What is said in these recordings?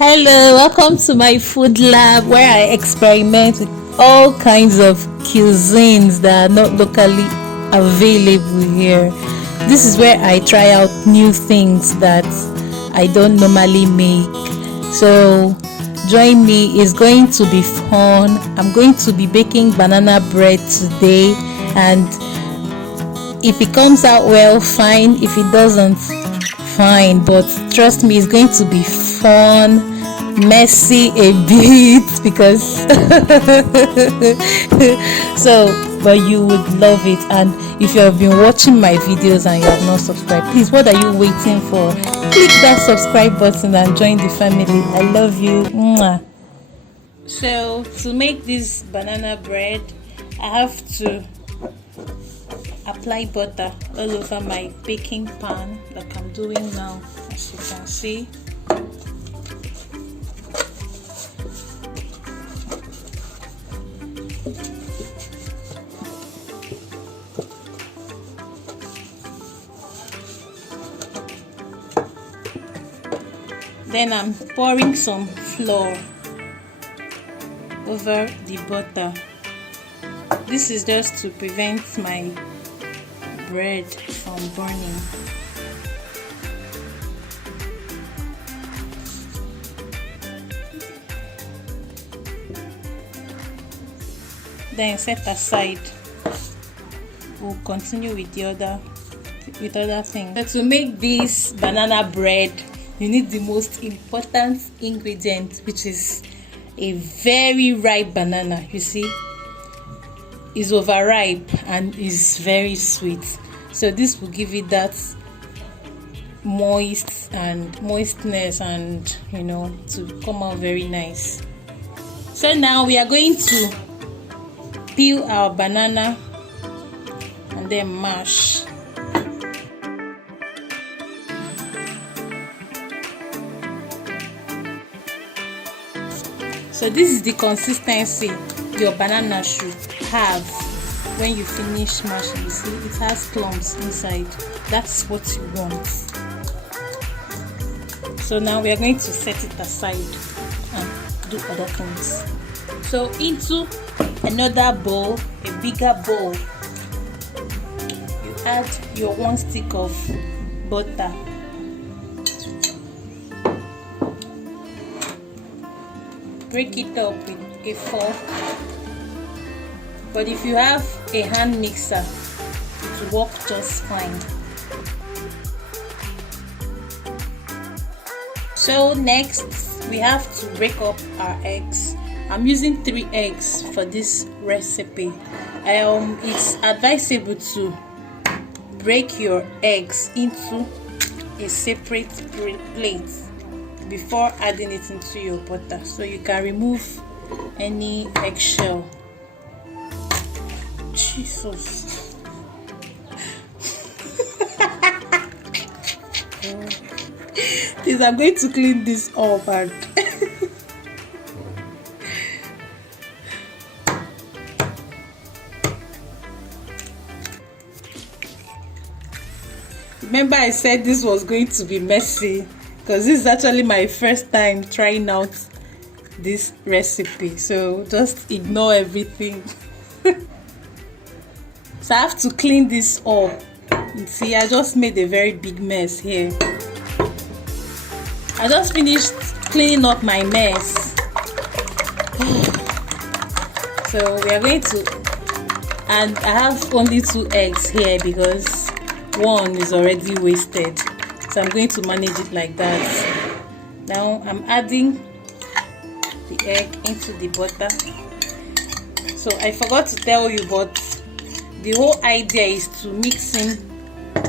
Hello, welcome to my food lab where I experiment with all kinds of cuisines that are not locally available here. This is where I try out new things that I don't normally make. So join me, it's going to be fun. I'm going to be baking banana bread today, and if it comes out well, fine. If it doesn't, fine. But trust me, it's going to be fun, messy a bit because but you would love it. And if you have been watching my videos and you have not subscribed, please, what are you waiting for? Click that subscribe button and join the family. I love you. Mwah. So to make this banana bread, I have to apply butter all over my baking pan like I'm doing now, as you can see. Then I'm pouring some flour over the butter. This is just to prevent my bread from burning. Then set aside. We'll continue with the other things. So to make this banana bread, you need the most important ingredient, which is a very ripe banana. You see, is overripe and is very sweet, so this will give it that moistness and to come out very nice. So now we are going to peel our banana and then mash. So this is the consistency your banana should have when you finish mashing. You see, it has clumps inside. That's what you want. So now we are going to set it aside and do other things. So into another bowl, a bigger bowl, you add your 1 stick of butter. Break it up with a fork, but if you have a hand mixer, it will work just fine. So next we have to break up our eggs. I'm using 3 eggs for this recipe. It's advisable to break your eggs into a separate plate before adding it into your butter, so you can remove any eggshell. Jesus. Please, I'm going to clean this up and remember I said this was going to be messy, because this is actually my first time trying out this recipe, so just ignore everything. So I have to clean this up. You see, I just made a very big mess here. I just finished cleaning up my mess. So we are going to, and I have only 2 eggs here because 1 is already wasted. So I'm going to manage it like that. Now I'm adding the egg into the butter. So I forgot to tell you, but the whole idea is to mix in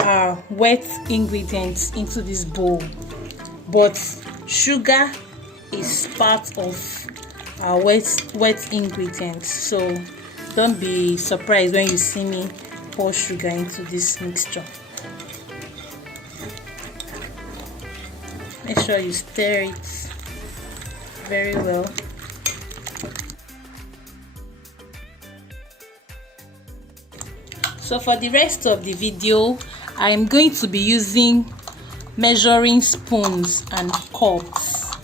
our wet ingredients into this bowl. But sugar is part of our wet ingredients. So don't be surprised when you see me pour sugar into this mixture. Make sure you stir it very well. So for the rest of the video, I am going to be using measuring spoons and cups.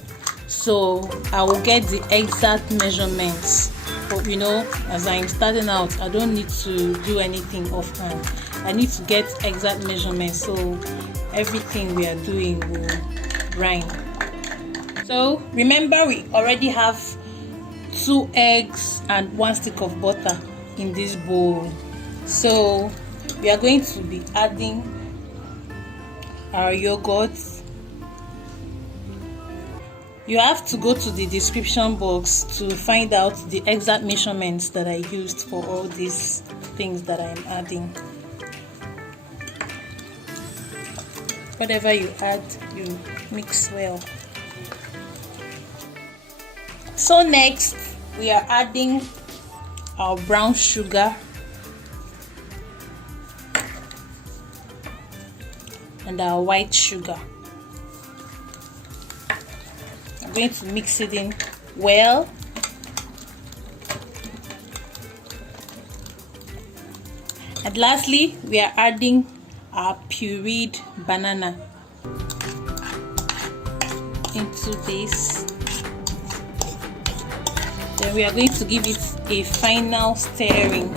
so I will get the exact measurements. But you know, as I'm starting out, I don't need to do anything offhand. I need to get exact measurements so everything we are doing will rhyme. So remember, we already have 2 eggs and 1 stick of butter in this bowl. So we are going to be adding our yogurt. You have to go to the description box to find out the exact measurements that I used for all these things that I am adding. Whatever you add, you mix well. So next, we are adding our brown sugar and our white sugar. I'm going to mix it in well. And lastly, we are adding our pureed banana into this. Then we are going to give it a final stirring.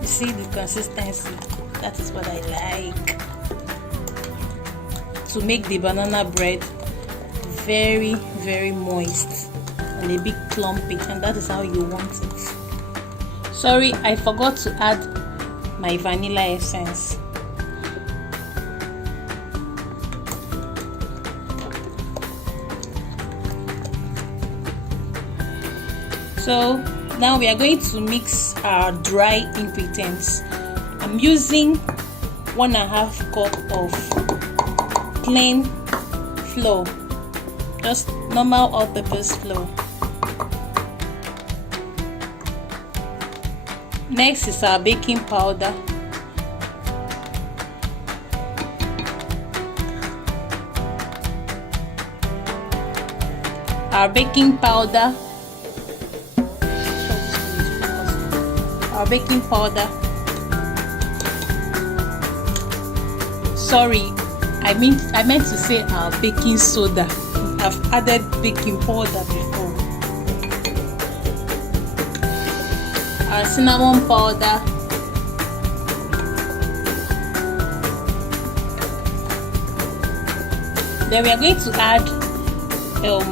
You see the consistency? That is what I like. To make the banana bread very, very moist and a bit clumpy, and that is how you want it. Sorry, I forgot to add my vanilla essence. So now we are going to mix our dry ingredients. I'm using 1.5 cup of plain flour, just normal all-purpose flour. Next is our baking powder. Our baking powder. Sorry, I meant to say our baking soda. I've added baking powder before. Our cinnamon powder. Then we are going to add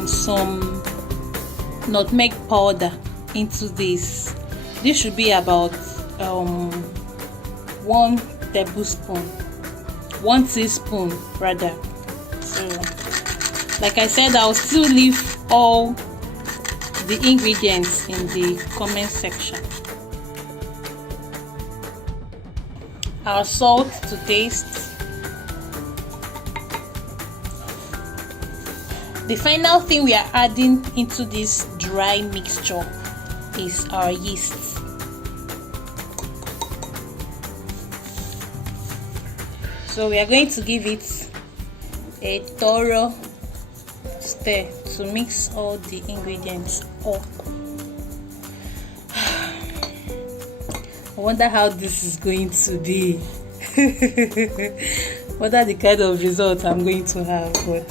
some nutmeg powder into this. This should be about 1 tablespoon, 1 teaspoon rather. So like I said, I'll still leave all the ingredients in the comment section. Our salt to taste. The final thing we are adding into this dry mixture is our yeast. So we are going to give it a thorough stir to mix all the ingredients up. I wonder how this is going to be. What are the kind of results I'm going to have, but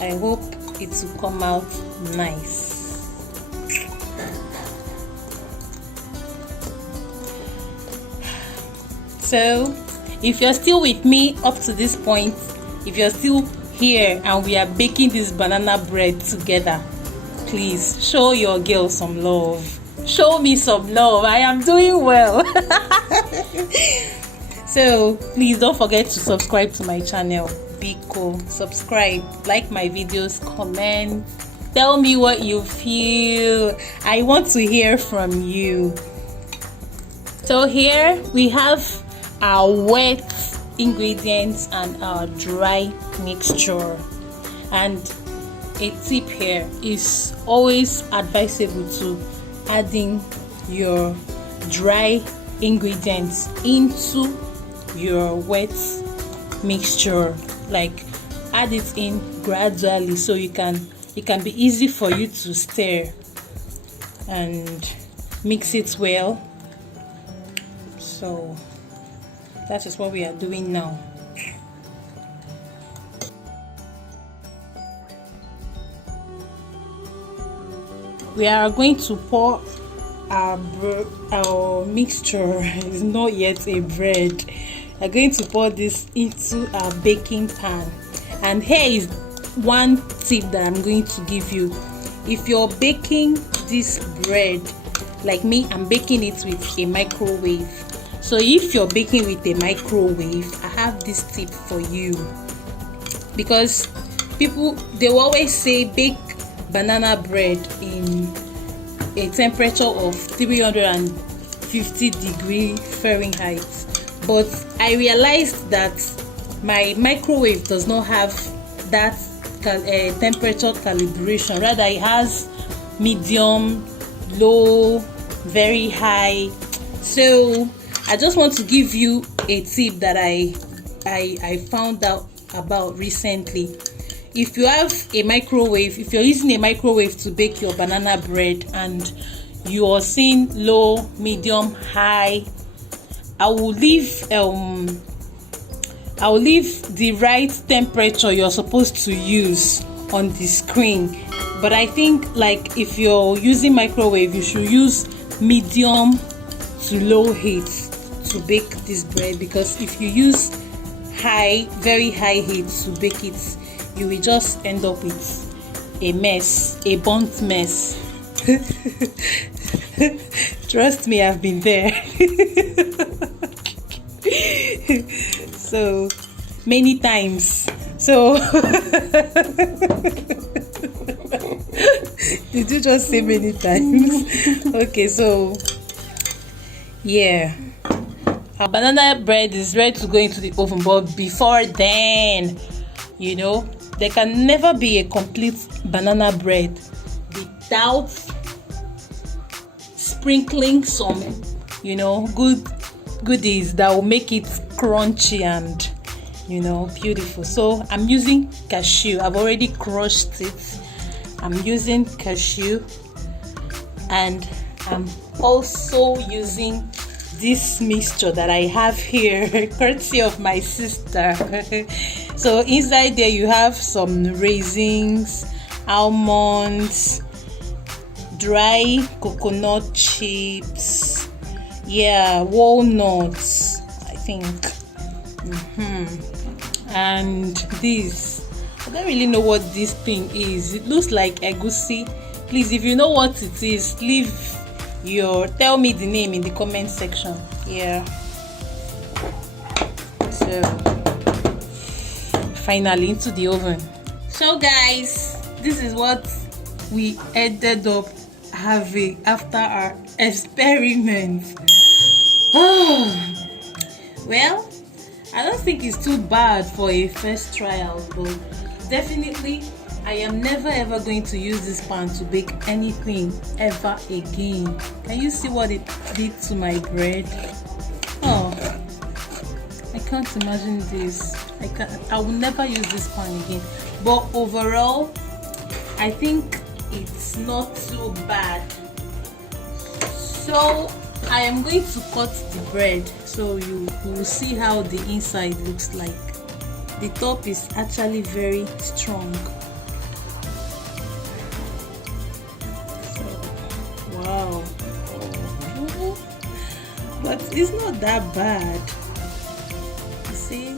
I hope it will come out nice. So if you're still with me up to this point, if you're still here and we are baking this banana bread together, please show your girl some love. Show me some love. I am doing well. So please don't forget to subscribe to my channel. Be cool. Subscribe, like my videos, comment, tell me what you feel. I want to hear from you. So here we have our wet ingredients and our dry mixture. And a tip here is always advisable to adding your dry ingredients into your wet mixture. Like add it in gradually so it can be easy for you to stir and mix it well. So that is what we are doing now. we are going to pour our mixture. It's not yet a bread. We're going to pour this into our baking pan. And here is one tip that I'm going to give you. If you're baking this bread like me, I'm baking it with a microwave. So if you're baking with a microwave, I have this tip for you, because people, they will always say bake banana bread in a temperature of 350 degrees Fahrenheit, but I realized that my microwave does not have that temperature calibration. Rather, it has medium, low, very high. So I just want to give you a tip that I found out about recently. If you have a microwave, if you're using a microwave to bake your banana bread and you are seeing low, medium, high, I will leave the right temperature you're supposed to use on the screen. But I think, like, if you're using microwave, you should use medium to low heat to bake this bread, because if you use high, very high heat to bake it, you will just end up with a mess, a burnt mess. Trust me, I've been there. So many times. So did you just say many times? Okay, so yeah, our banana bread is ready to go into the oven. But before then, you know, there can never be a complete banana bread without sprinkling some, you know, goodies that will make it crunchy and, you know, beautiful. So I'm using cashew. I've already crushed it. I'm using cashew, and I'm also using this mixture that I have here, courtesy of my sister. So inside there you have some raisins, almonds, dry coconut chips, yeah, walnuts, I think. And this, I don't really know what this thing is. It looks like egusi. Please, if you know what it is, tell me the name in the comment section. Yeah. So finally into the oven. So guys, this is what we ended up having after our experiment. Well, I don't think it's too bad for a first trial, but definitely I am never ever going to use this pan to bake anything ever again. Can you see what it did to my bread? Oh, I can't imagine this. I will never use this pan again. But overall, I think it's not too bad. So I am going to cut the bread so you will see how the inside looks like. The top is actually very strong. So, wow. But it's not that bad. You see,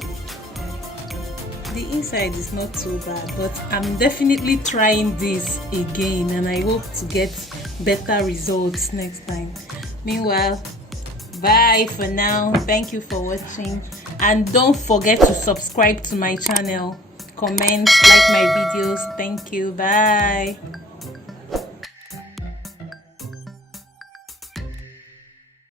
the inside is not too bad, but I'm definitely trying this again, and I hope to get better results next time. Meanwhile, bye for now. Thank you for watching, and don't forget to subscribe to my channel, comment, like my videos. Thank you. Bye.